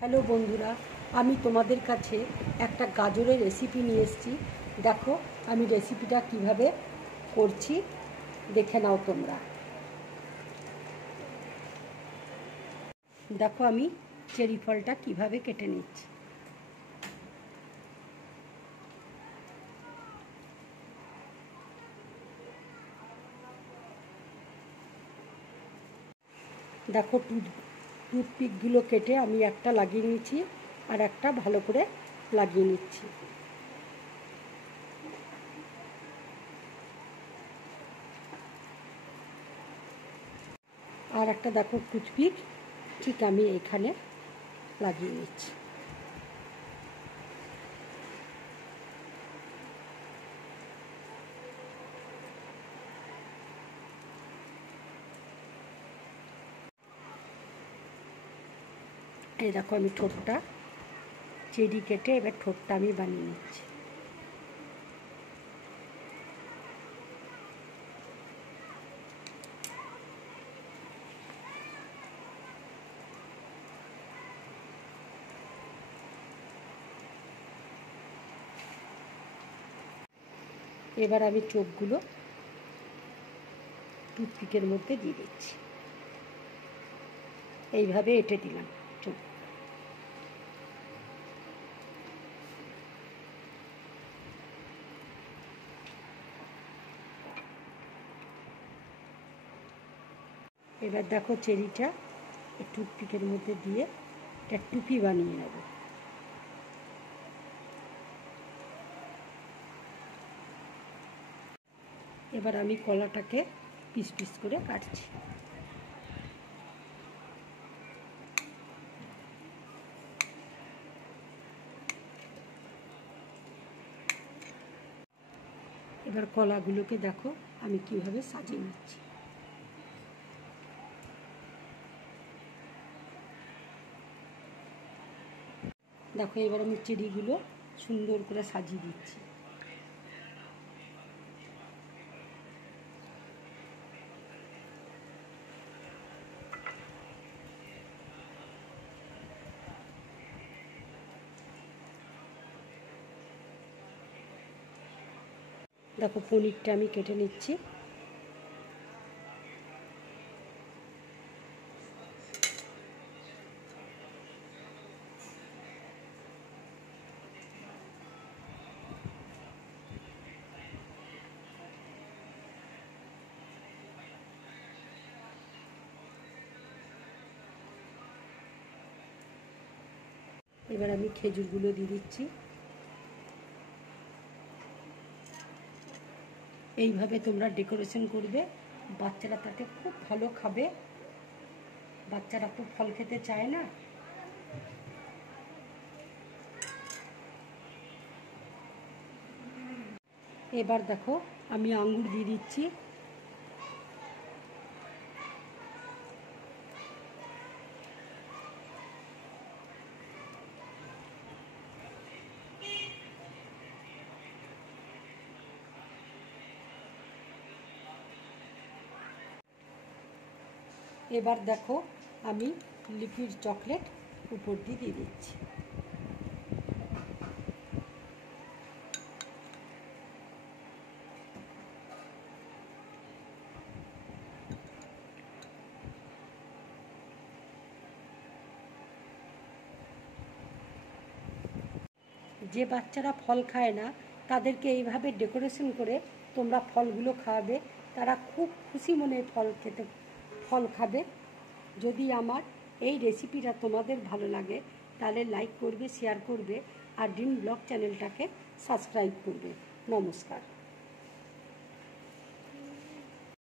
Hello বন্ধুরা, আমি তোমাদের কাছে একটা গাজরের রেসিপি নিয়ে এসেছি। দেখো আমি রেসিপিটা কিভাবে করছি, দেখে নাও তোমরা। দেখো আমি চেরি ফলটা কিভাবে কেটে নিচ্ছি। দেখো টুথপিকগুলো কেটে আমি একটা লাগিয়ে নিয়েছি আর একটা ভালো করে লাগিয়ে নিচ্ছি। আর একটা দেখো টুথপিক ঠিক আমি এখানে লাগিয়ে নিচ্ছি। এই দেখো আমি ঠোঁটটা চেরি কেটে এবার ঠোঁটটা আমি বানিয়ে নিচ্ছি। এবার আমি চোখগুলো টুথপিকের মধ্যে দিয়ে দিচ্ছি, এইভাবে এঁটে দিলাম চোখ। এবার দেখো চেরিটা টুথপিকের মধ্যে দিয়ে একটা টুপি বানিয়ে নেব। এবার আমি কলাটাকে পিস পিস করে কাটছি। এবার কলাগুলোকে দেখো আমি কিভাবে সাজিয়ে নিচ্ছি। দেখো এবার আমি চেরিগুলো সুন্দর করে সাজিয়ে দিচ্ছি। দেখো পনিরটা আমি কেটে নিচ্ছি। এবার আমি খেজুরগুলো দিয়ে দিচ্ছি। এইভাবে তোমরা ডেকোরেশন করবে, বাচ্চারা তাতে খুব ভালো খাবে। বাচ্চারা তো ফল খেতে চায় না। এবার দেখো আমি আঙ্গুর দিয়ে দিচ্ছি। এবার দেখো আমি লিকুইড চকলেট উপর দিয়ে দিচ্ছি। যে বাচ্চারা ফল খায় না তাদেরকে এইভাবে ডেকোরেশন করে তোমরা ফলগুলো খাওয়াবে, তারা খুব খুশি মনে ফল খাবে। যদি আমার এই রেসিপিটা তোমাদের ভালো লাগে তাহলে লাইক করবে, শেয়ার করবে আর ড্রিম ব্লগ চ্যানেলটাকে সাবস্ক্রাইব করবে। নমস্কার।